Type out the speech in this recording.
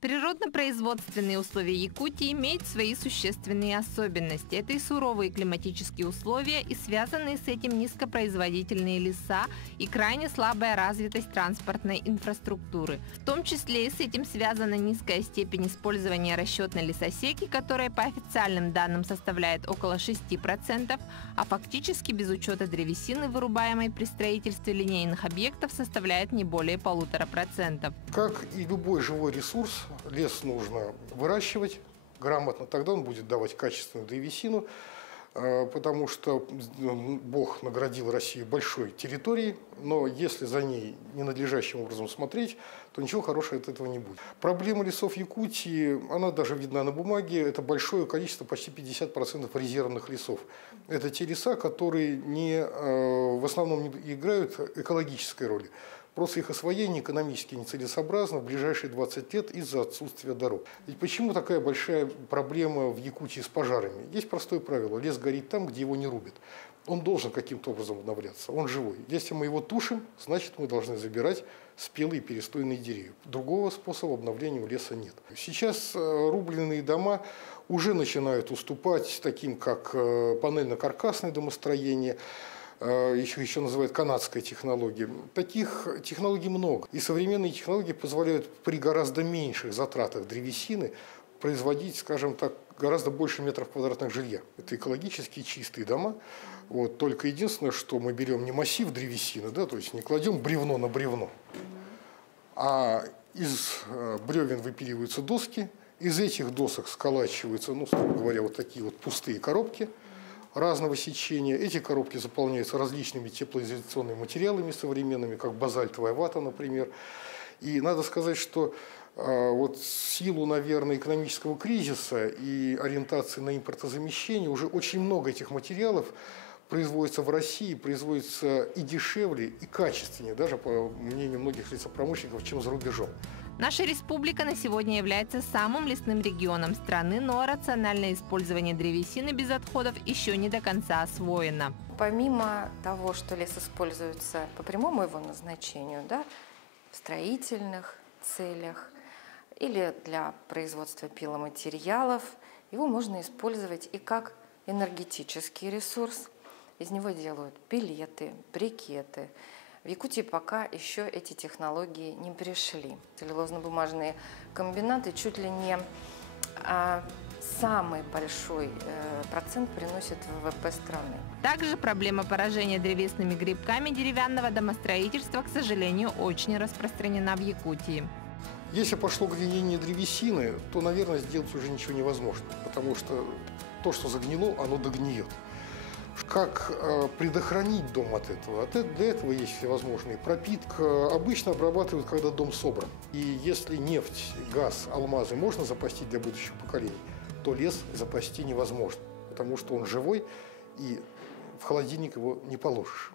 Природно-производственные условия Якутии имеют свои существенные особенности. Это и суровые климатические условия, и связанные с этим низкопроизводительные леса, и крайне слабая развитость транспортной инфраструктуры. В том числе и с этим связана низкая степень использования расчетной лесосеки, которая по официальным данным составляет около 6%, а фактически без учета древесины, вырубаемой при строительстве линейных объектов, составляет не более 1,5%. Как и любой живой ресурс, лес нужно выращивать грамотно, тогда он будет давать качественную древесину, потому что Бог наградил Россию большой территорией, но если за ней ненадлежащим образом смотреть, то ничего хорошего от этого не будет. Проблема лесов Якутии, она даже видна на бумаге, это большое количество, почти 50% резервных лесов. Это те леса, которые в основном не играют экологической роли. Просто их освоение экономически нецелесообразно в ближайшие 20 лет из-за отсутствия дорог. Ведь почему такая большая проблема в Якутии с пожарами? Есть простое правило: лес горит там, где его не рубят. Он должен каким-то образом обновляться, он живой. Если мы его тушим, значит мы должны забирать спелые перестойные деревья. Другого способа обновления у леса нет. Сейчас рубленные дома уже начинают уступать таким, как панельно-каркасное домостроение, еще называют канадская технология. Таких технологий много. И современные технологии позволяют при гораздо меньших затратах древесины производить, скажем так, гораздо больше метров квадратных жилья. Это экологически чистые дома. Вот. Только единственное, что мы берем не массив древесины, да, то есть не кладем бревно на бревно, а из бревен выпиливаются доски, из этих досок сколачиваются, строго говоря, вот такие вот пустые коробки разного сечения. Эти коробки заполняются различными теплоизоляционными материалами современными, как базальтовая вата, например. И надо сказать, что в силу, наверное, экономического кризиса и ориентации на импортозамещение уже очень много этих материалов производится в России, производится и дешевле, и качественнее, даже по мнению многих лесопромышленников, чем за рубежом. Наша республика на сегодня является самым лесным регионом страны, но рациональное использование древесины без отходов еще не до конца освоено. Помимо того, что лес используется по прямому его назначению, в строительных целях или для производства пиломатериалов, его можно использовать и как энергетический ресурс. Из него делают пелеты, брикеты. В Якутии пока еще эти технологии не пришли. Целлюлозно-бумажные комбинаты чуть ли не самый большой процент приносят в ВВП страны. Также проблема поражения древесными грибками деревянного домостроительства, к сожалению, очень распространена в Якутии. Если пошло гниение древесины, то, наверное, сделать уже ничего невозможно, потому что то, что загнило, оно догниет. Как предохранить дом от этого? Для этого есть всевозможные. Пропитка обычно обрабатывают, когда дом собран. И если нефть, газ, алмазы можно запастить для будущих поколений, то лес запасти невозможно, потому что он живой, и в холодильник его не положишь.